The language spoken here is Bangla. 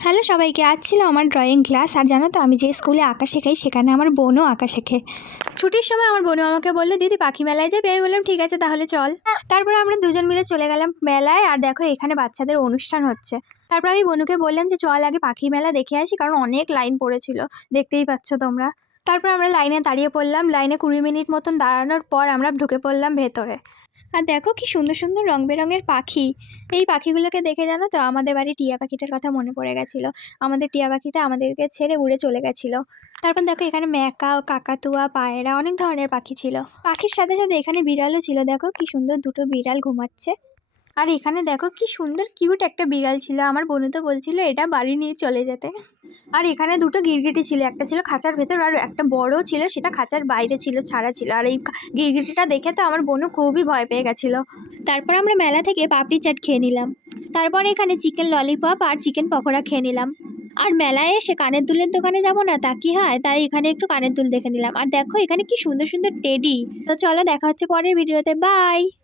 হ্যালো সবাইকে, আজ ছিল আমার ড্রয়িং ক্লাস। আর জানো তো, আমি যে স্কুলে আঁকা শেখাই সেখানে আমার বোনও আঁকা শেখে। ছুটির সময় আমার বোনও আমাকে বললো, দিদি পাখি মেলায় যাবে? আমি বললাম ঠিক আছে তাহলে চল। তারপরে আমরা দুজন মিলে চলে গেলাম মেলায়। আর দেখো এখানে বাচ্চাদের অনুষ্ঠান হচ্ছে। তারপর আমি বনুকে বললাম যে চল আগে পাখি মেলা দেখে আসি, কারণ অনেক লাইন পড়েছিল, দেখতেই পাচ্ছ তোমরা। তারপর আমরা লাইনে দাঁড়িয়ে পড়লাম। লাইনে 20 মিনিট মতন দাঁড়ানোর পর আমরা ঢুকে পড়লাম ভেতরে। আর দেখো কি সুন্দর সুন্দর রং বেরঙের পাখি। এই পাখিগুলোকে দেখে জানো তো আমাদের বাড়ি টিয়া পাখিটার কথা মনে পড়ে গেছিলো। আমাদের টিয়া পাখিটা আমাদেরকে ছেড়ে উড়ে চলে গেছিলো। তারপর দেখো এখানে ম্যাকাও, কাকাতুয়া, পায়রা, অনেক ধরনের পাখি ছিল। পাখির সাথে সাথে এখানে বিড়ালও ছিল। দেখো কি সুন্দর দুটো বিড়াল ঘুমাচ্ছে। আর এখানে দেখো কি সুন্দর কিউট একটা বিড়াল ছিল। আমার বোনু তো বলছিল এটা বাড়ি নিয়ে চলে যেতে। আর এখানে দুটো গিরগিটি ছিল, একটা ছিল খাঁচার ভেতর আর একটা বড় ছিল, সেটা খাঁচার বাইরে ছিল, ছাড়া ছিল। আর এই গিরগিটিটা দেখে তো আমার বোনু খুবই ভয় পেয়ে গেছিলো। তারপর আমরা মেলা থেকে পাপড়ি চাট খেয়ে নিলাম। তারপর এখানে চিকেন ললিপপ আর চিকেন পকোড়া খেয়ে নিলাম। আর মেলায় এসে কানের দুলের দোকানে যাব না তা কি হয়, তাই এখানে একটু কানের দুল দেখে নিলাম। আর দেখো এখানে কি সুন্দর সুন্দর টেডি। তো চলো দেখা হচ্ছে পরের ভিডিওতে, বাই।